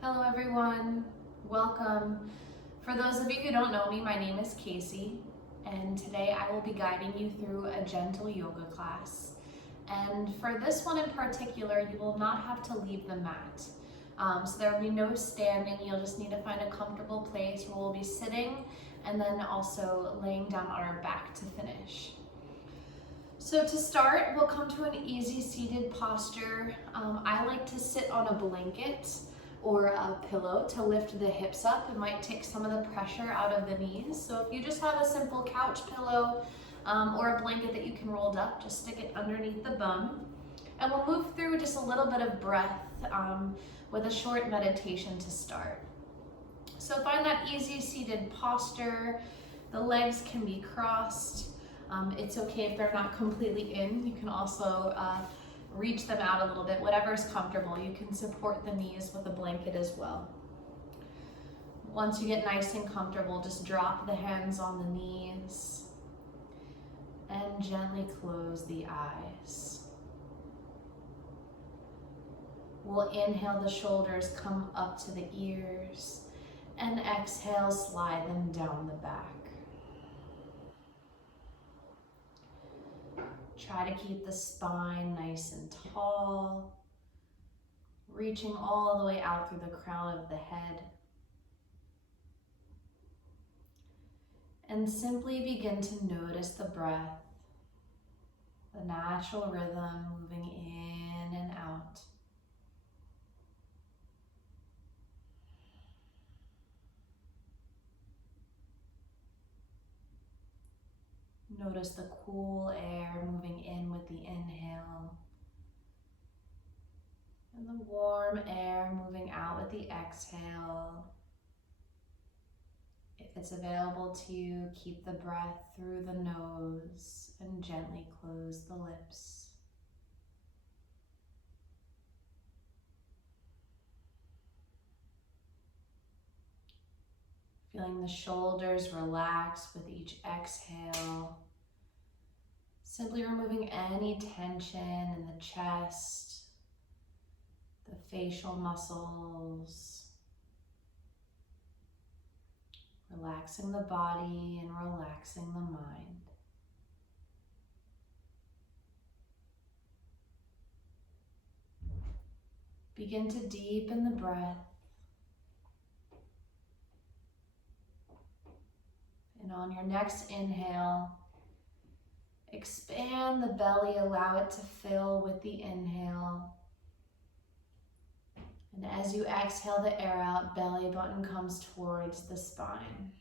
Hello everyone, welcome. For those of you who don't know me, my name is Kacie, and today I will be guiding you through a gentle yoga class. And for this one in particular, you will not have to leave the mat. So there will be no standing, you'll just need to find a comfortable place where we'll be sitting and then also laying down on our back to finish. So to start, we'll come to an easy seated posture. I like to sit on a blanket or a pillow to lift the hips up. It might take some of the pressure out of the knees. So if you just have a simple couch pillow or a blanket that you can roll up, just stick it underneath the bum. And we'll move through just a little bit of breath with a short meditation to start. So find that easy seated posture. The legs can be crossed. It's okay if they're not completely in. You can also reach them out a little bit, whatever is comfortable. You can support the knees with a blanket as well. Once you get nice and comfortable, just drop the hands on the knees and gently close the eyes. We'll inhale, the shoulders come up to the ears, and exhale, slide them down the back. Try to keep the spine nice and tall, reaching all the way out through the crown of the head. And simply begin to notice the breath, the natural rhythm moving in and out. Notice the cool air moving in with the inhale and the warm air moving out with the exhale. If it's available to you, keep the breath through the nose and gently close the lips. Feeling the shoulders relax with each exhale. Simply removing any tension in the chest, the facial muscles. Relaxing the body and relaxing the mind. Begin to deepen the breath. And on your next inhale, expand the belly, allow it to fill with the inhale. And as you exhale the air out, belly button comes towards the spine.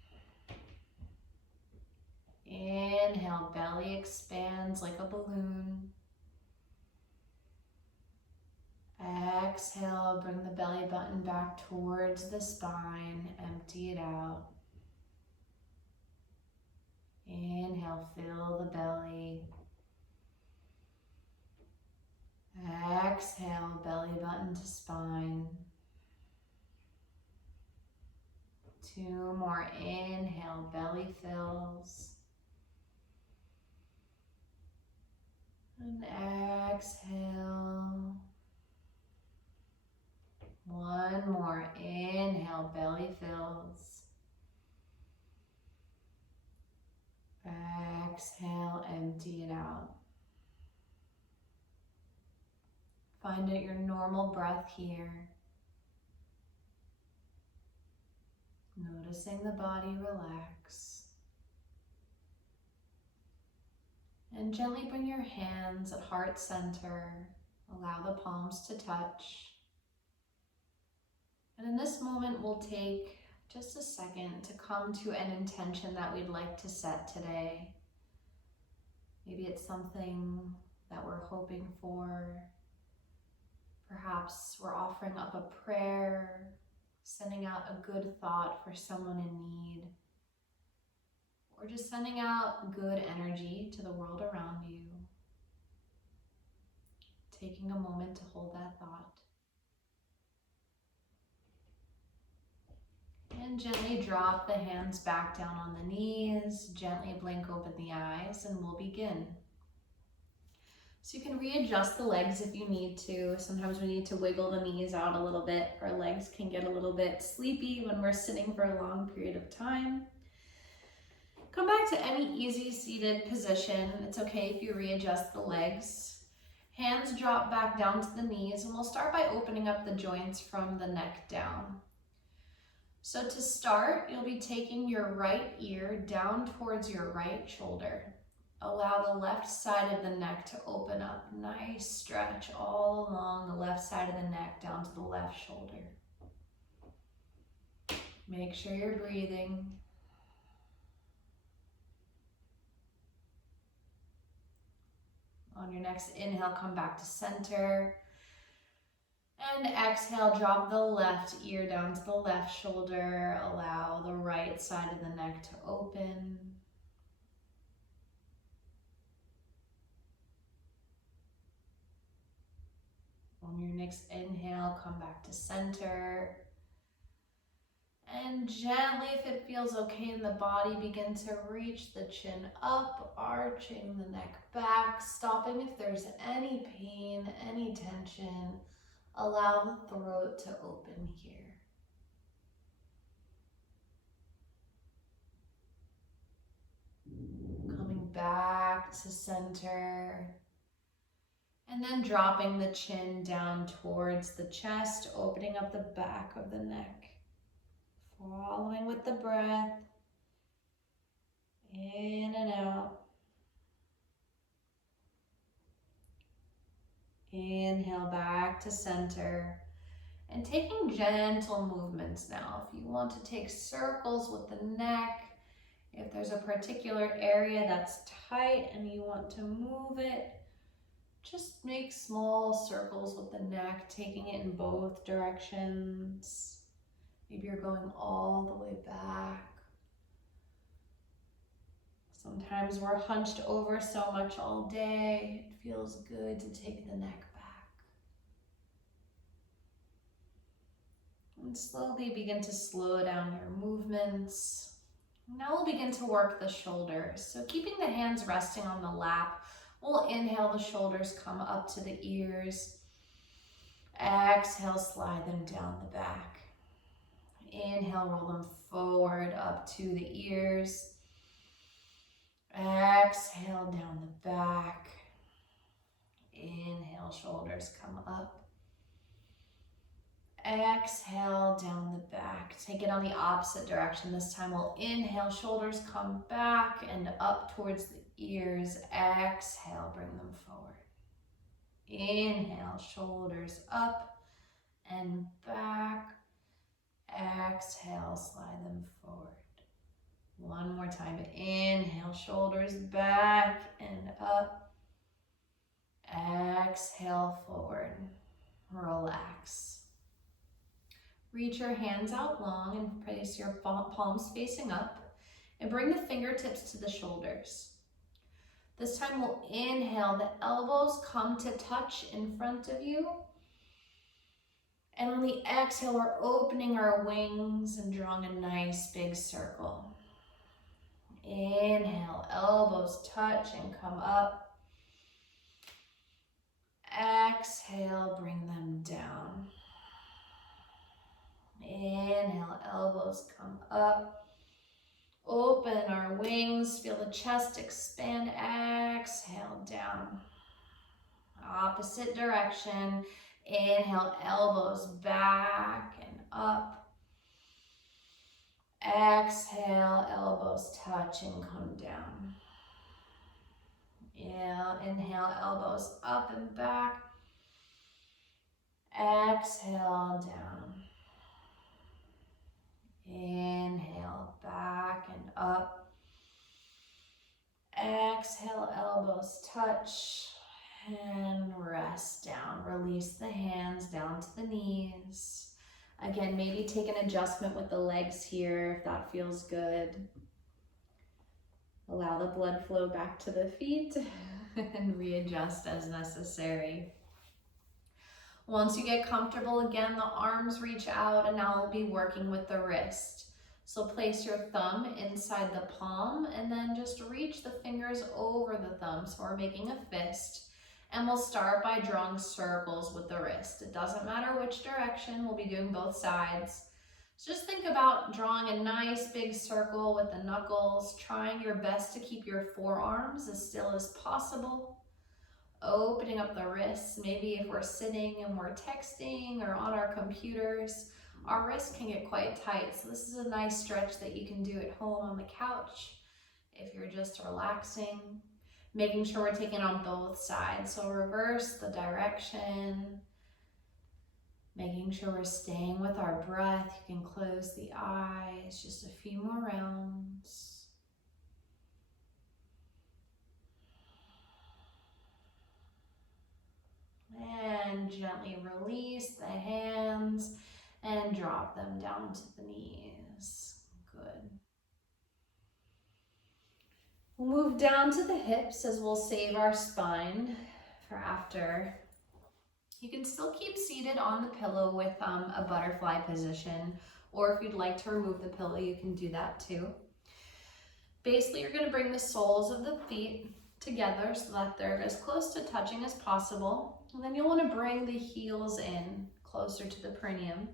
Inhale, belly expands like a balloon. Exhale, bring the belly button back towards the spine, empty it out. Inhale, fill the belly. Exhale, belly button to spine. 2 more, inhale, belly fills. And exhale. 1 more, inhale, belly fills. Exhale, empty it out. Find out your normal breath here. Noticing the body relax. And gently bring your hands at heart center. Allow the palms to touch. And in this moment, we'll take just a second to come to an intention that we'd like to set today. Maybe it's something that we're hoping for. Perhaps we're offering up a prayer, sending out a good thought for someone in need, or just sending out good energy to the world around you. Taking a moment to hold that thought. And gently drop the hands back down on the knees, gently blink open the eyes, and we'll begin. So you can readjust the legs if you need to. Sometimes we need to wiggle the knees out a little bit. Our legs can get a little bit sleepy when we're sitting for a long period of time. Come back to any easy seated position. It's okay if you readjust the legs. Hands drop back down to the knees, and we'll start by opening up the joints from the neck down. So to start, you'll be taking your right ear down towards your right shoulder. Allow the left side of the neck to open up. Nice stretch all along the left side of the neck down to the left shoulder. Make sure you're breathing. On your next inhale, come back to center. And exhale, drop the left ear down to the left shoulder. Allow the right side of the neck to open. On your next inhale, come back to center. And gently, if it feels okay in the body, begin to reach the chin up, arching the neck back, stopping if there's any pain, any tension. Allow the throat to open here. Coming back to center. And then dropping the chin down towards the chest, opening up the back of the neck. Following with the breath. In and out. Inhale back to center. And taking gentle movements now. If you want to take circles with the neck, if there's a particular area that's tight and you want to move it, just make small circles with the neck, taking it in both directions. Maybe you're going all the way back. Sometimes we're hunched over so much all day, it feels good to take the neck back. And slowly begin to slow down your movements. Now we'll begin to work the shoulders. So keeping the hands resting on the lap, we'll inhale, the shoulders come up to the ears. Exhale, slide them down the back. Inhale, roll them forward up to the ears. Exhale, down the back. Inhale, shoulders come up. Exhale, down the back. Take it on the opposite direction. This time we'll inhale, shoulders come back and up towards the ears. Exhale, bring them forward. Inhale, shoulders up and back. Exhale, slide them forward. One more time. Inhale, shoulders back and up. Exhale, forward. Relax. Reach your hands out long and place your palms facing up and bring the fingertips to the shoulders. This time we'll inhale, the elbows come to touch in front of you. And on the exhale, we're opening our wings and drawing a nice big circle. Inhale, elbows touch and come up. Exhale, bring them down. Inhale, elbows come up. Open our wings, feel the chest expand. Exhale, down. Opposite direction. Inhale, elbows back and up. Exhale, elbows touch and come down. Inhale, elbows up and back. Exhale, down. Inhale, back and up. Exhale, elbows touch and rest down. Release the hands down to the knees. Again, maybe take an adjustment with the legs here if that feels good. Allow the blood flow back to the feet and readjust as necessary. Once you get comfortable, again, the arms reach out, and now we'll be working with the wrist. So place your thumb inside the palm and then just reach the fingers over the thumb. So we're making a fist. And we'll start by drawing circles with the wrist. It doesn't matter which direction, we'll be doing both sides. So just think about drawing a nice big circle with the knuckles, trying your best to keep your forearms as still as possible. Opening up the wrists. Maybe if we're sitting and we're texting or on our computers, our wrists can get quite tight. So this is a nice stretch that you can do at home on the couch if you're just relaxing. Making sure we're taking on both sides. So reverse the direction. Making sure we're staying with our breath. You can close the eyes. Just a few more rounds. And gently release the hands and drop them down to the knees. Good. We'll move down to the hips as we'll save our spine for after. You can still keep seated on the pillow with a butterfly position, or if you'd like to remove the pillow, you can do that too. Basically, you're going to bring the soles of the feet together so that they're as close to touching as possible. And then you'll want to bring the heels in closer to the perineum.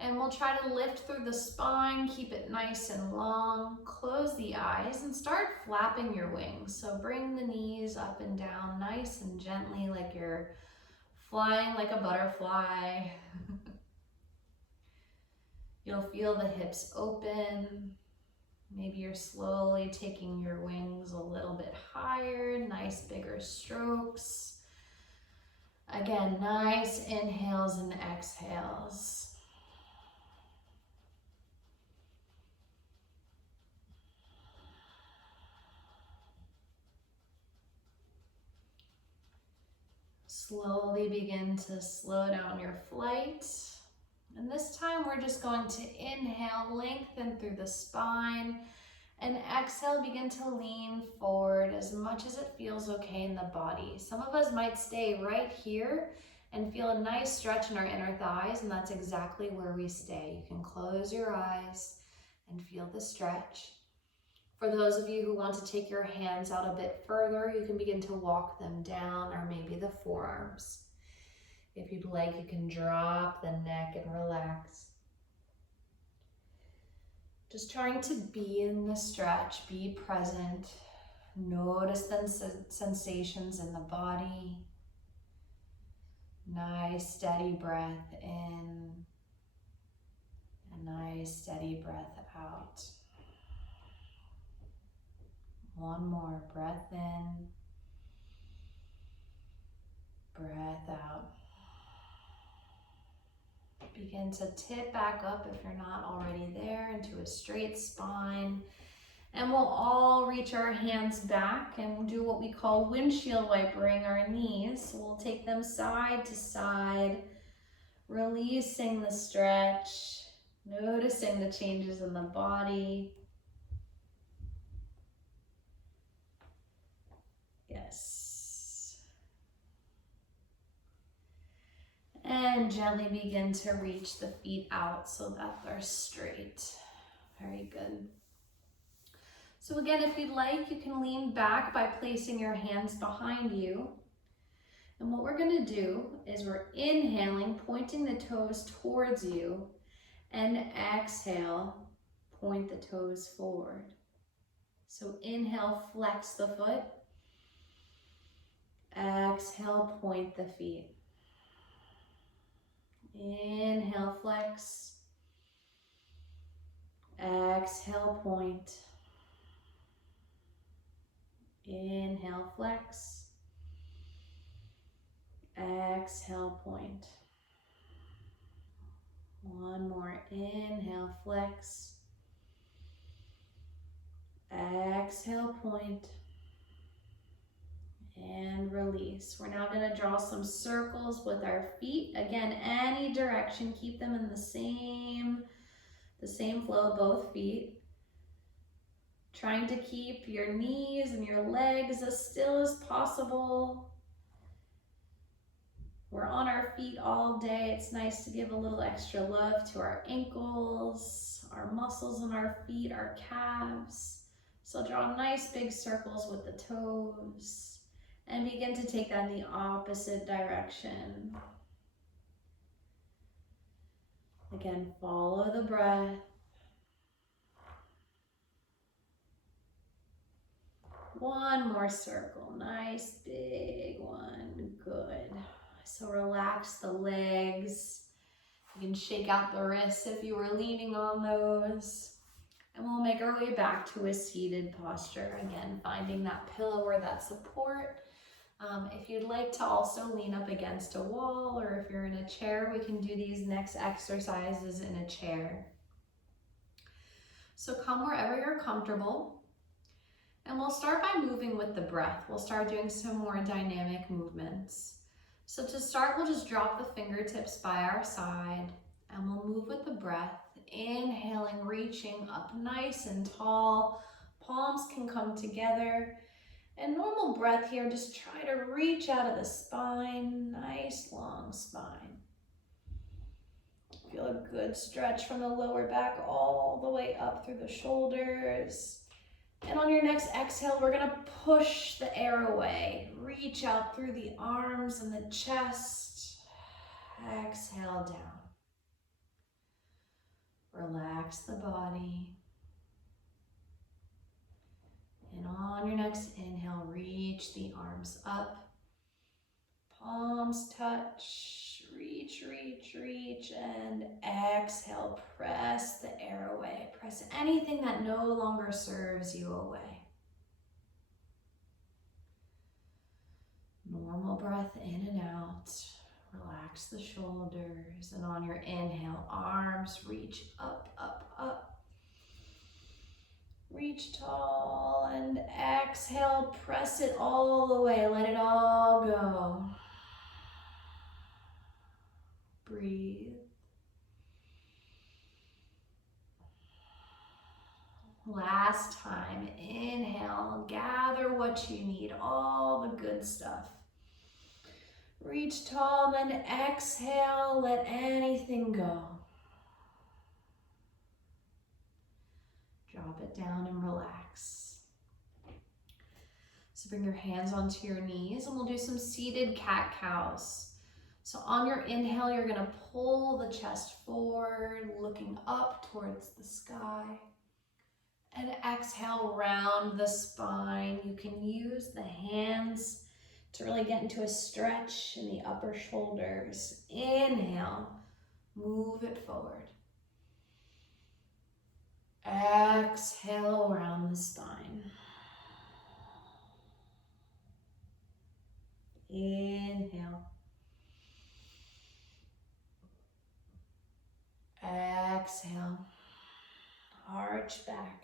And we'll try to lift through the spine, keep it nice and long, close the eyes and start flapping your wings. So bring the knees up and down nice and gently like you're flying like a butterfly. You'll feel the hips open. Maybe you're slowly taking your wings a little bit higher, nice bigger strokes. Again, nice inhales and exhales. Slowly begin to slow down your flight. And this time we're just going to inhale, lengthen through the spine, and exhale, begin to lean forward as much as it feels okay in the body. Some of us might stay right here and feel a nice stretch in our inner thighs, and that's exactly where we stay. You can close your eyes and feel the stretch. For those of you who want to take your hands out a bit further, you can begin to walk them down, or maybe the forearms. If you'd like, you can drop the neck and relax. Just trying to be in the stretch, be present. Notice the sensations in the body. Nice steady breath in, a nice steady breath out. One more, breath in, breath out. Begin to tip back up if you're not already there into a straight spine. And we'll all reach our hands back and do what we call windshield wipering our knees. So we'll take them side to side, releasing the stretch, noticing the changes in the body. Yes. And gently begin to reach the feet out so that they're straight. Very good. So again, if you'd like, you can lean back by placing your hands behind you. And what we're going to do is we're inhaling, pointing the toes towards you, and exhale, point the toes forward. So inhale, flex the foot. Exhale, point the feet. Inhale, flex. Exhale, point. Inhale, flex. Exhale, point. One more. Inhale, flex. Exhale, point. And release. We're now going to draw some circles with our feet. Again, any direction, keep them in the same flow, both feet. Trying to keep your knees and your legs as still as possible. We're on our feet all day. It's nice to give a little extra love to our ankles, our muscles in our feet, our calves. So draw nice big circles with the toes. And begin to take that in the opposite direction. Again, follow the breath. One more circle, nice big one, good. So relax the legs. You can shake out the wrists if you were leaning on those. And we'll make our way back to a seated posture. Again, finding that pillow or that support. If you'd like to also lean up against a wall, or if you're in a chair, we can do these next exercises in a chair. So come wherever you're comfortable. And we'll start by moving with the breath. We'll start doing some more dynamic movements. So to start, we'll just drop the fingertips by our side and we'll move with the breath. Inhaling, reaching up nice and tall. Palms can come together. And normal breath here, just try to reach out of the spine. Nice long spine. Feel a good stretch from the lower back all the way up through the shoulders. And on your next exhale, we're gonna push the air away. Reach out through the arms and the chest. Exhale down. Relax the body. And on your next inhale, reach the arms up. Palms touch. Reach, reach, reach. And exhale, press the air away. Press anything that no longer serves you away. Normal breath in and out. Relax the shoulders. And on your inhale, arms reach up, up, up. Reach tall and exhale, press it all the way. Let it all go. Breathe. Last time, inhale, gather what you need, all the good stuff. Reach tall, then exhale, let anything go. Drop it down and relax. So bring your hands onto your knees and we'll do some seated cat-cows. So on your inhale, you're gonna pull the chest forward, looking up towards the sky. And exhale, round the spine. You can use the hands to really get into a stretch in the upper shoulders. Inhale, move it forward. Exhale, round the spine. Inhale. Exhale. Arch back.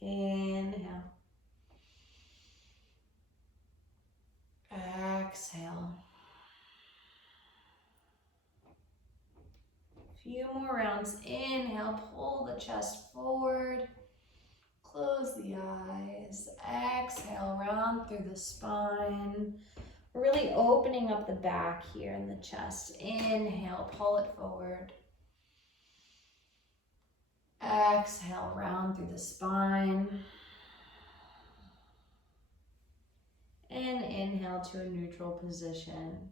Inhale. Exhale. Few more rounds. Inhale, pull the chest forward. Close the eyes. Exhale, round through the spine. We're really opening up the back here in the chest. Inhale, pull it forward. Exhale, round through the spine. And inhale to a neutral position.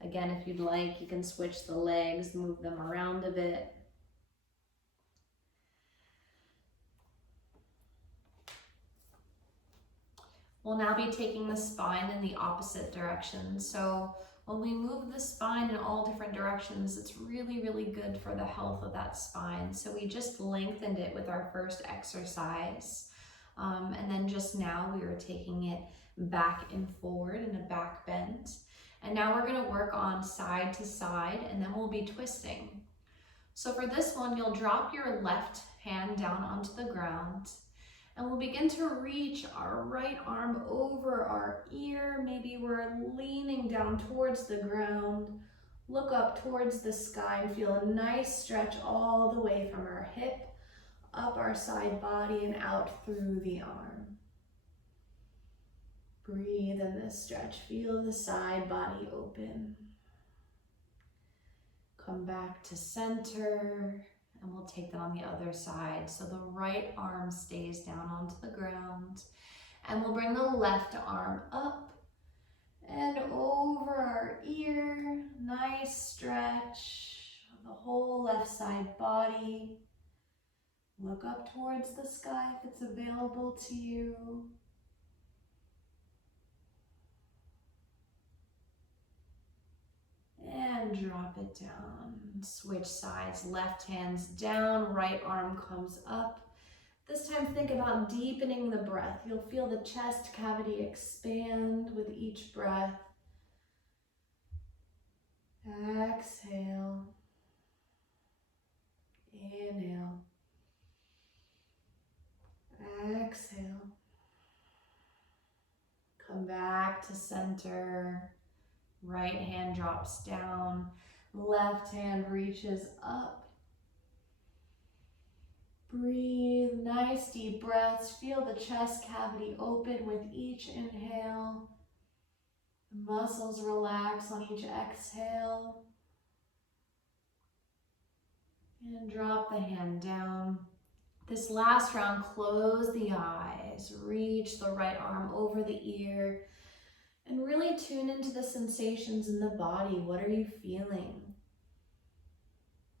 Again, if you'd like, you can switch the legs, move them around a bit. We'll now be taking the spine in the opposite direction. So when we move the spine in all different directions, it's really, really good for the health of that spine. So we just lengthened it with our first exercise. And then just now we were taking it back and forward in a back bend. And now we're gonna work on side to side and then we'll be twisting. So for this one, you'll drop your left hand down onto the ground and we'll begin to reach our right arm over our ear. Maybe we're leaning down towards the ground. Look up towards the sky and feel a nice stretch all the way from our hip, up our side body and out through the arm. Breathe in this stretch. Feel the side body open. Come back to center and we'll take that on the other side. So the right arm stays down onto the ground And we'll bring the left arm up and over our ear. Nice stretch of the whole left side body. Look up towards the sky if it's available to you. And drop it down. Switch sides, left hand's down, right arm comes up. This time think about deepening the breath. You'll feel the chest cavity expand with each breath. Exhale. Inhale. Exhale. Come back to center. Right hand drops down. Left hand reaches up. Breathe, nice deep breaths. Feel the chest cavity open with each inhale. The muscles relax on each exhale. And drop the hand down. This last round, close the eyes. Reach the right arm over the ear. And really tune into the sensations in the body. What are you feeling?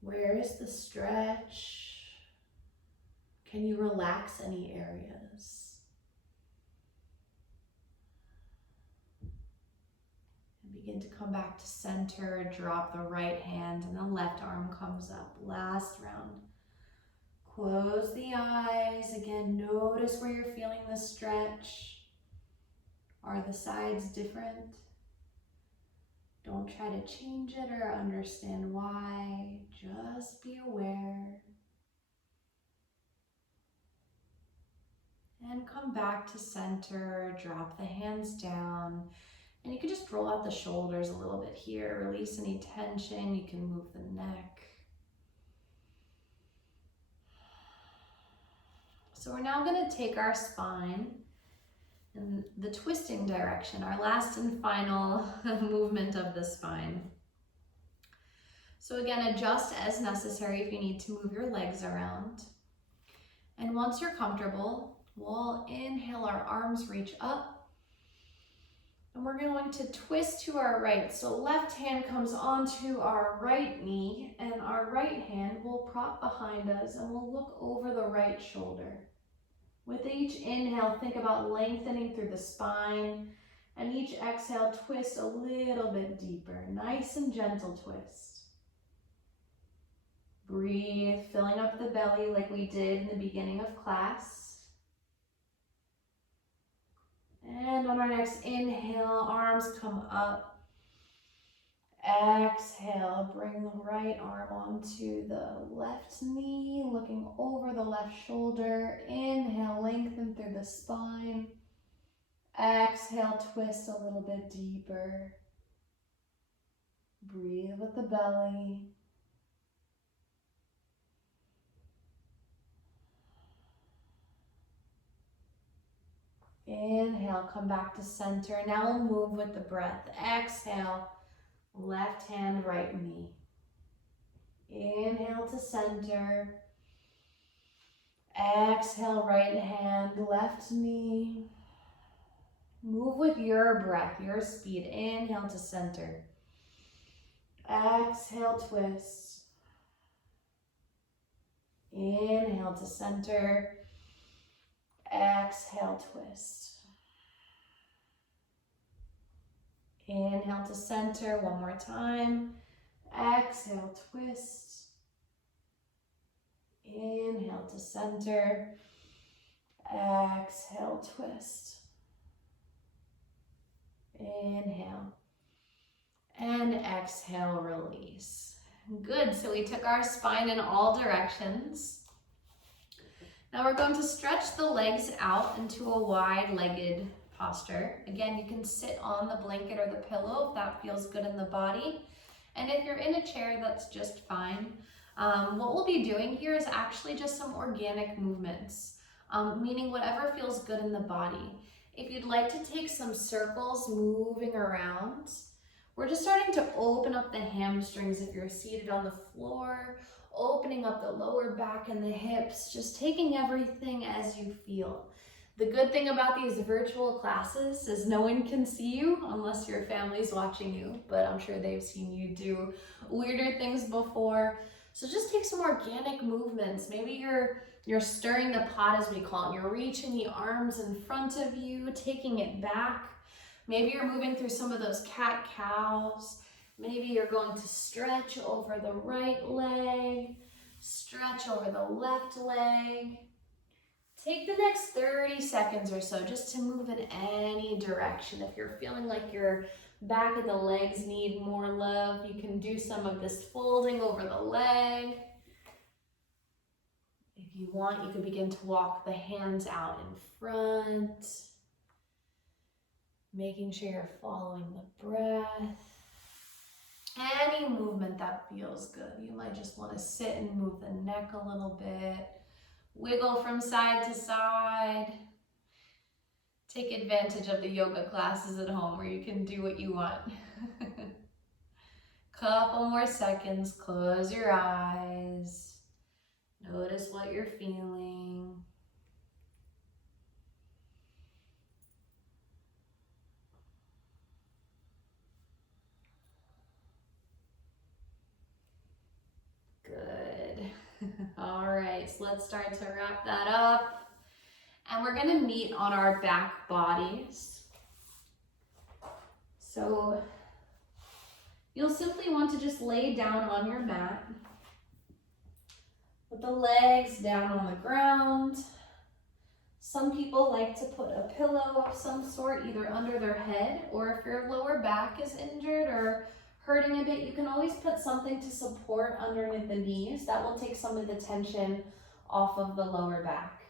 Where is the stretch? Can you relax any areas? And begin to come back to center. Drop the right hand and the left arm comes up. Last round. Close the eyes. Again, notice where you're feeling the stretch. Are the sides different? Don't try to change it or understand why. Just be aware. And come back to center. Drop the hands down. And you can just roll out the shoulders a little bit here. Release any tension. You can move the neck. So we're now going to take our spine in the twisting direction, our last and final movement of the spine. So again, adjust as necessary if you need to move your legs around. And once you're comfortable, we'll inhale, our arms reach up. And we're going to twist to our right. So left hand comes onto our right knee, and our right hand will prop behind us, and we'll look over the right shoulder. With each inhale, think about lengthening through the spine, and each exhale, twist a little bit deeper. Nice and gentle twist. Breathe, filling up the belly like we did in the beginning of class. And on our next inhale, arms come up. Exhale, bring the right arm onto the left knee, looking over the left shoulder. Inhale, lengthen through the spine. Exhale, twist a little bit deeper. Breathe with the belly. Inhale, come back to center. Now we'll move with the breath. Exhale. Left hand, right knee. Inhale to center. Exhale, right hand, left knee. Move with your breath, your speed. Inhale to center. Exhale, twist. Inhale to center. Exhale, twist. Inhale to center, one more time. Exhale, twist. Inhale to center. Exhale, twist. Inhale. And exhale, release. Good, so we took our spine in all directions. Now we're going to stretch the legs out into a wide-legged posture. Again, you can sit on the blanket or the pillow if that feels good in the body. And if you're in a chair, that's just fine. What we'll be doing here is actually just some organic movements, meaning whatever feels good in the body. If you'd like to take some circles moving around, we're just starting to open up the hamstrings if you're seated on the floor, opening up the lower back and the hips, just taking everything as you feel. The good thing about these virtual classes is no one can see you unless your family's watching you, but I'm sure they've seen you do weirder things before. So just take some organic movements. Maybe you're stirring the pot, as we call it. You're reaching the arms in front of you, taking it back. Maybe you're moving through some of those cat-cows. Maybe you're going to stretch over the right leg, stretch over the left leg. Take the next 30 seconds or so just to move in any direction. If you're feeling like your back of the legs need more love, you can do some of this folding over the leg. If you want, you can begin to walk the hands out in front, making sure you're following the breath. Any movement that feels good. You might just want to sit and move the neck a little bit. Wiggle from side to side. Take advantage of the yoga classes at home where you can do what you want. Couple more seconds, close your eyes. Notice what you're feeling. Good. All right, so let's start to wrap that up. And we're gonna meet on our back bodies. So you'll simply want to just lay down on your mat with the legs down on the ground. Some people like to put a pillow of some sort either under their head, or if your lower back is injured or hurting a bit, you can always put something to support underneath the knees. That will take some of the tension off of the lower back.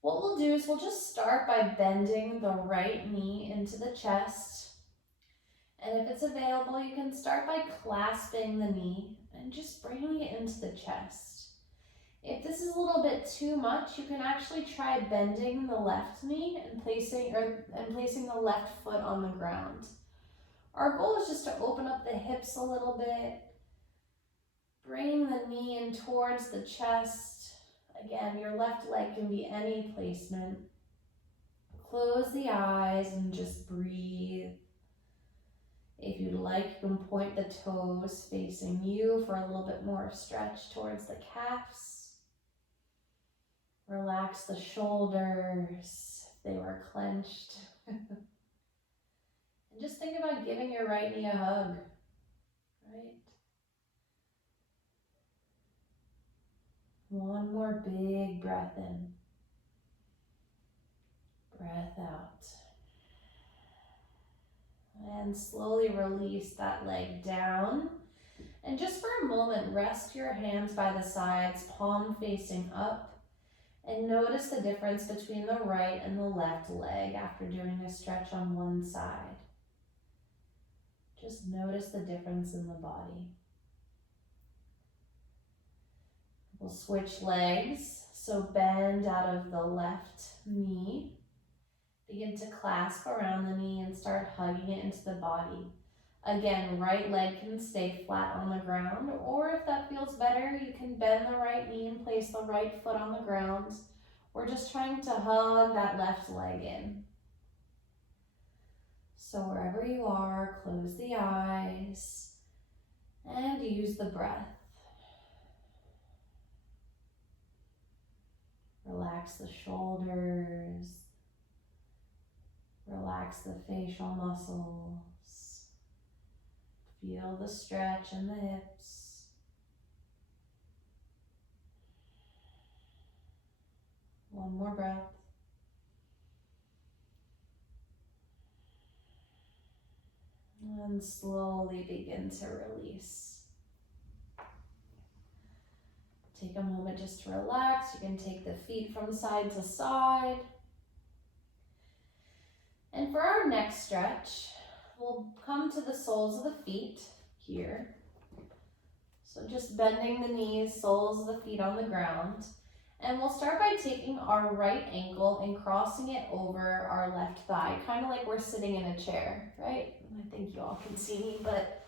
What we'll do is we'll just start by bending the right knee into the chest. And if it's available, you can start by clasping the knee and just bringing it into the chest. If this is a little bit too much, you can actually try bending the left knee and placing the left foot on the ground. Our goal is just to open up the hips a little bit, bring the knee in towards the chest. Again, your left leg can be any placement. Close the eyes and just breathe. If you'd like, you can point the toes facing you for a little bit more stretch towards the calves. Relax the shoulders if they were clenched. And just think about giving your right knee a hug, right? One more big breath in. Breath out. And slowly release that leg down. And just for a moment, rest your hands by the sides, palm facing up. And notice the difference between the right and the left leg after doing a stretch on one side. Just notice the difference in the body. We'll switch legs. So bend out of the left knee. Begin to clasp around the knee and start hugging it into the body. Again, right leg can stay flat on the ground, or if that feels better, you can bend the right knee and place the right foot on the ground. We're just trying to hug that left leg in. So wherever you are, close the eyes and use the breath. Relax the shoulders. Relax the facial muscles. Feel the stretch in the hips. One more breath. And slowly begin to release. Take a moment just to relax. You can take the feet from side to side. And for our next stretch, we'll come to the soles of the feet here. So just bending the knees, soles of the feet on the ground. And we'll start by taking our right ankle and crossing it over our left thigh, kind of like we're sitting in a chair, right? I think you all can see me, but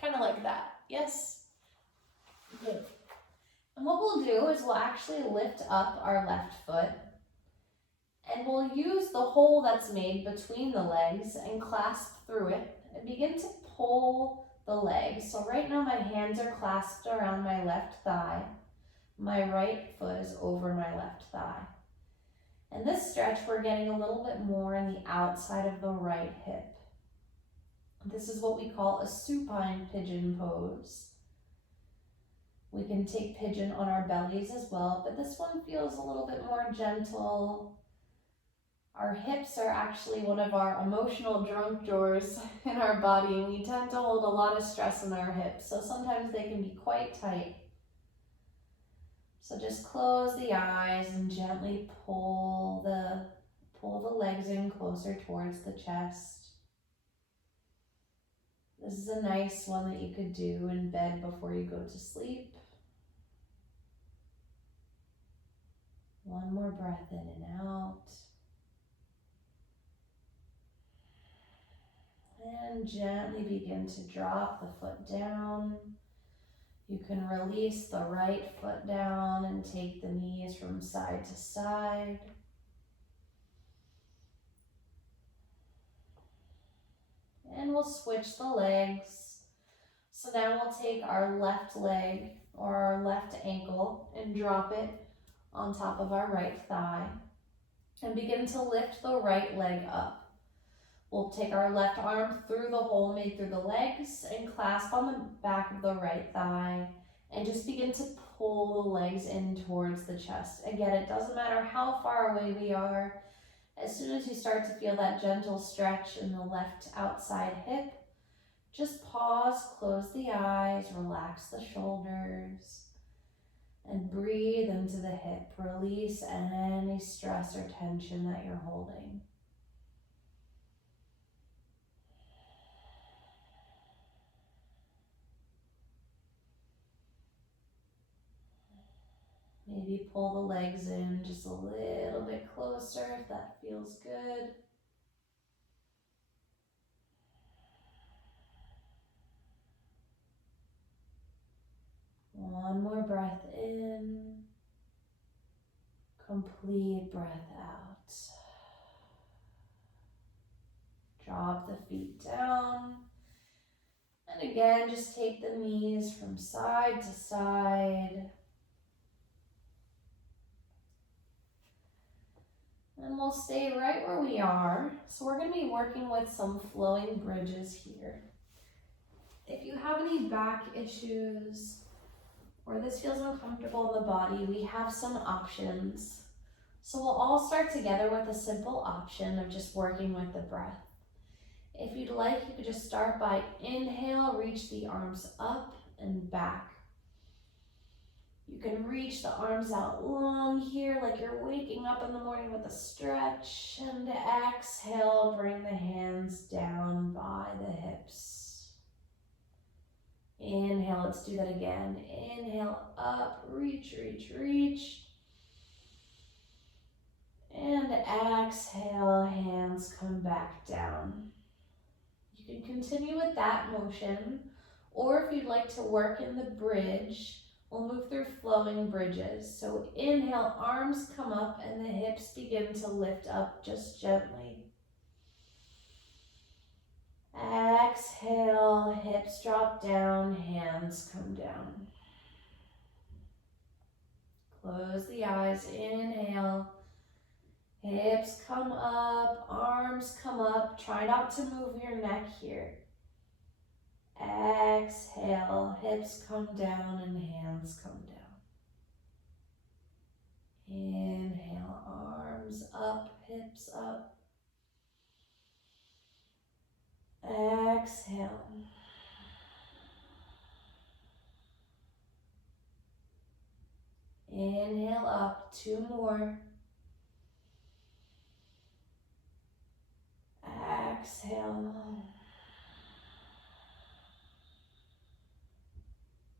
kind of like that. Yes? Good. And what we'll do is we'll actually lift up our left foot. And we'll use the hole that's made between the legs and clasp through it and begin to pull the legs. So right now my hands are clasped around my left thigh. My right foot is over my left thigh. And this stretch, we're getting a little bit more in the outside of the right hip. This is what we call a supine pigeon pose. We can take pigeon on our bellies as well, but this one feels a little bit more gentle. Our hips are actually one of our emotional junk drawers in our body, and we tend to hold a lot of stress in our hips, so sometimes they can be quite tight. So just close the eyes and gently pull the legs in closer towards the chest. This is a nice one that you could do in bed before you go to sleep. One more breath in and out. And gently begin to drop the foot down. You can release the right foot down and take the knees from side to side. And we'll switch the legs. So now we'll take our left leg or our left ankle and drop it on top of our right thigh and begin to lift the right leg up. We'll take our left arm through the hole made through the legs and clasp on the back of the right thigh and just begin to pull the legs in towards the chest. Again, it doesn't matter how far away we are. As soon as you start to feel that gentle stretch in the left outside hip, just pause, close the eyes, relax the shoulders, and breathe into the hip. Release any stress or tension that you're holding. Maybe pull the legs in just a little bit closer if that feels good. One more breath in. Complete breath out. Drop the feet down. And again, just take the knees from side to side. And we'll stay right where we are. So we're going to be working with some flowing bridges here. If you have any back issues or this feels uncomfortable in the body, we have some options. So we'll all start together with a simple option of just working with the breath. If you'd like, you could just start by inhale, reach the arms up and back. You can reach the arms out long here like you're waking up in the morning with a stretch. And exhale, bring the hands down by the hips. Inhale, let's do that again. Inhale, up, reach, reach, reach. And exhale, hands come back down. You can continue with that motion, or if you'd like to work in the bridge, we'll move through flowing bridges. So inhale, arms come up and the hips begin to lift up just gently. Exhale, hips drop down, hands come down. Close the eyes, inhale. Hips come up, arms come up. Try not to move your neck here. Exhale, hips come down and hands come down. Inhale, arms up, hips up. Exhale. Inhale up, 2 more. Exhale.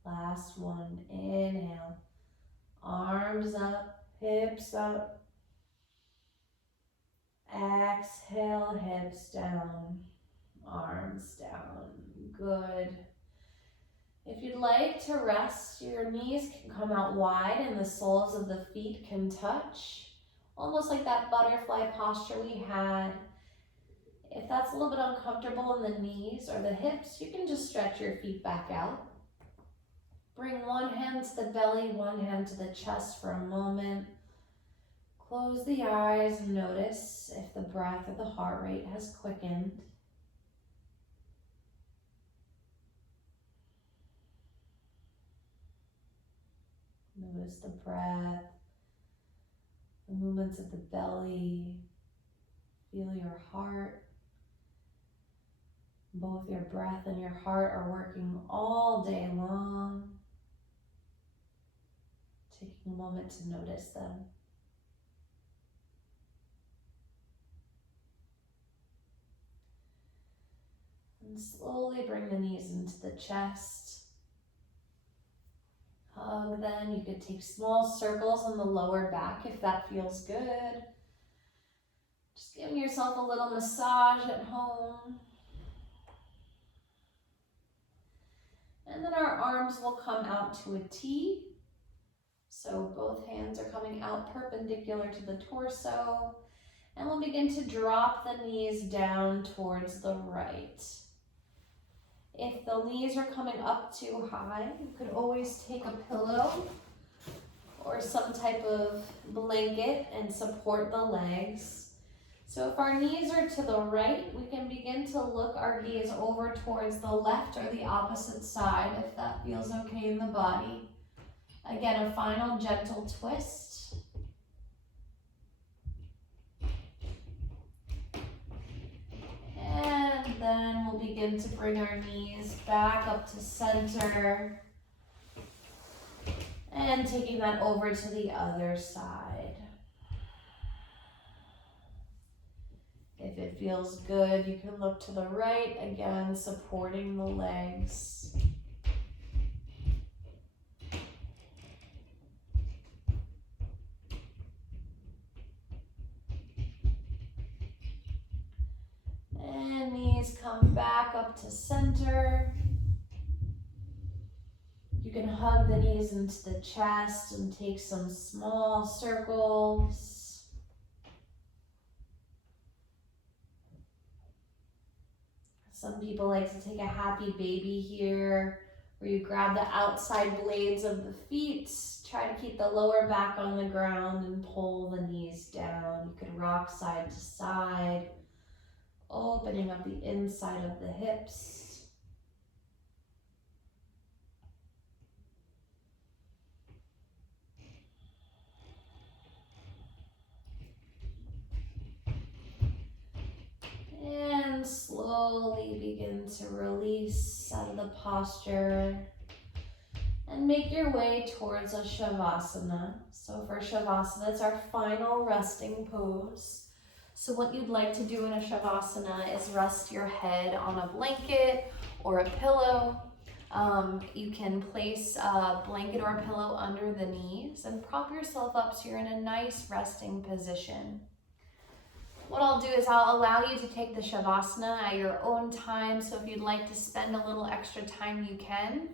Last one, inhale. Arms up, hips up. Exhale, hips down, arms down. Good. If you'd like to rest, your knees can come out wide and the soles of the feet can touch. almost like that butterfly posture we had. If that's a little bit uncomfortable in the knees or the hips, you can just stretch your feet back out. Bring one hand to the belly, one hand to the chest for a moment. Close the eyes and notice if the breath or the heart rate has quickened. Notice the breath, the movements of the belly. Feel your heart. Both your breath and your heart are working all day long. Taking a moment to notice them. And slowly bring the knees into the chest. Hug then. You could take small circles on the lower back if that feels good. Just giving yourself a little massage at home. And then our arms will come out to a T. So both hands are coming out perpendicular to the torso. And we'll begin to drop the knees down towards the right. If the knees are coming up too high, you could always take a pillow or some type of blanket and support the legs. So if our knees are to the right, we can begin to look our gaze over towards the left or the opposite side if that feels okay in the body. Again, a final gentle twist. And then we'll begin to bring our knees back up to center. And taking that over to the other side. If it feels good, you can look to the right, again, supporting the legs. And knees come back up to center. You can hug the knees into the chest and take some small circles. Some people like to take a happy baby here, where you grab the outside blades of the feet, try to keep the lower back on the ground and pull the knees down. You can rock side to side, opening up the inside of the hips. And slowly begin to release out of the posture and make your way towards a Shavasana. So for Shavasana, it's our final resting pose. So what you'd like to do in a Shavasana is rest your head on a blanket or a pillow. You can place a blanket or a pillow under the knees and prop yourself up so you're in a nice resting position. What I'll do is I'll allow you to take the Shavasana at your own time, so if you'd like to spend a little extra time, you can.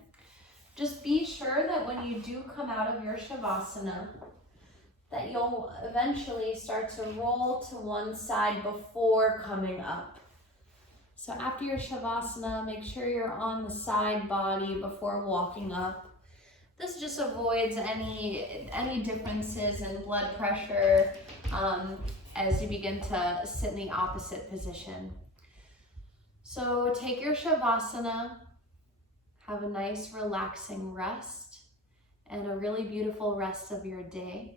Just be sure that when you do come out of your Shavasana, that you'll eventually start to roll to one side before coming up. So after your Shavasana, make sure you're on the side body before walking up. This just avoids any differences in blood pressure, as you begin to sit in the opposite position. So take your Shavasana, have a nice relaxing rest, and a really beautiful rest of your day.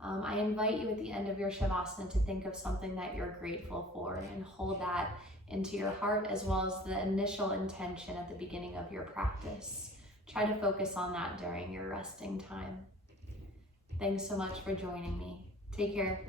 I invite you at the end of your Shavasana to think of something that you're grateful for and hold that into your heart, as well as the initial intention at the beginning of your practice. Try to focus on that during your resting time. Thanks so much for joining me. Take care.